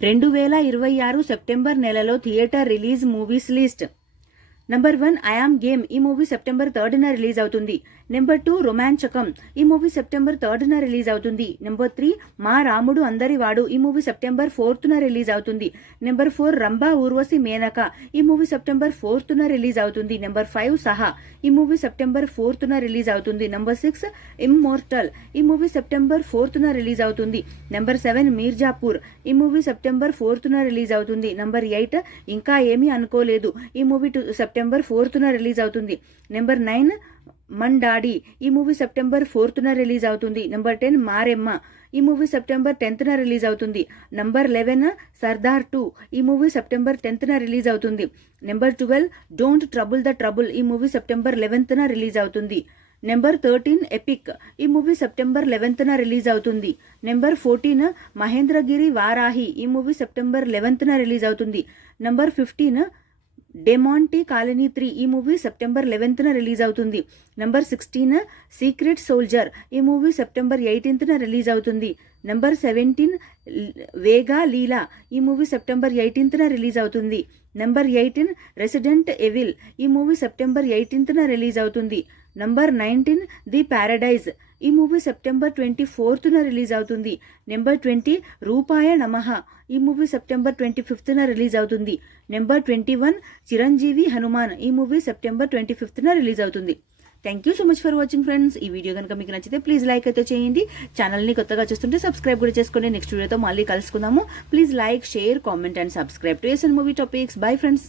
2026 September నెలలో theatre release movies list. Number 1 I am game. ఈ movie September 3న release అవుతుంది. Number 2 రొమాంచకం. ఈ movie September 3న release అవుతుంది. Number 3 మా రాముడు అందరివాడు. ఈ మూవీ సెప్టెంబర్ 4న రిలీజ్ అవుతుంది. నెంబర్ 4 రంభా ఊర్వశి మేనక. ఈ మూవీ సెప్టెంబర్ 4న రిలీజ్ అవుతుంది. నెంబర్ 5 సహా. ఈ మూవీ సెప్టెంబర్ 4న రిలీజ్ అవుతుంది. Number 6 immortal. ఈ మూవీ సెప్టెంబర్ 4న రిలీజ్ అవుతుంది. నెంబర్ 7 మీర్జాపూర్. ఈ మూవీ సెప్టెంబర్ 4న రిలీజ్ అవుతుంది. నెంబర్ 8 ఇంకా ఏమీ అనుకోలేదు. ఈ మూవీ సెప్టెంబర్ 4న రిలీజ్ అవుతుంది. Number 9 Mann daddy. ఈ మూవీ సెప్టెంబర్ 4న రిలీజ్ అవుతుంది. నెంబర్ 10 మారెమ్మ. ఈ మూవీ సెప్టెంబర్ 10న రిలీజ్ అవుతుంది. నంబర్ 11 సర్దార్ 2. ఈ మూవీ సెప్టెంబర్ 10న రిలీజ్ అవుతుంది. Number 12 don't trouble the trouble. ఈ మూవీ సెప్టెంబర్ 11న రిలీజ్ అవుతుంది. Number 13 epic. ఈ మూవీ సెప్టెంబర్ 11న రిలీజ్ అవుతుంది. నెంబర్ 14 మహేంద్రగిరి వారాహి. ఈ మూవీ సెప్టెంబర్ 11న రిలీజ్ అవుతుంది. Number 15 Demonte Colony 3. ఈ మూవీ సెప్టెంబర్ 11న రిలీజ్ అవుతుంది. Number 16 Secret Soldier. ఈ మూవీ సెప్టెంబర్ 18న రిలీజ్ అవుతుంది. నెంబర్ 17 వేగా లీలా. ఈ మూవీ సెప్టెంబర్ 18న రిలీజ్ అవుతుంది. Number 18 Resident Evil. ఈ మూవీ సెప్టెంబర్ 18న రిలీజ్ అవుతుంది. Number 19 The Paradise. ఈ మూవీ సెప్టెంబర్ 24న రిలీజ్ అవుతుంది. నెంబర్ 20 రూపాయ నమః. ఈ మూవీ సెప్టెంబర్ 25న రిలీజ్ అవుతుంది. నెంబర్ 21 చిరంజీవి హనుమాన్. ఈ మూవీ సెప్టెంబర్ 25న రిలీజ్ అవుతుంది. Thank you so much for watching friends. ఈ వీడియో కనుక మీకు నచ్చితే ప్లీజ్ లైక్ అయితే చేయండి. ఛానల్ని కొత్తగా చూస్తుంటే సబ్స్క్రైబ్ కూడా చేసుకోండి. నెక్స్ట్ వీడియోతో మళ్ళీ కలుసుకుందాము. Please like, share, comment and subscribe to SN movie topics. Bye friends.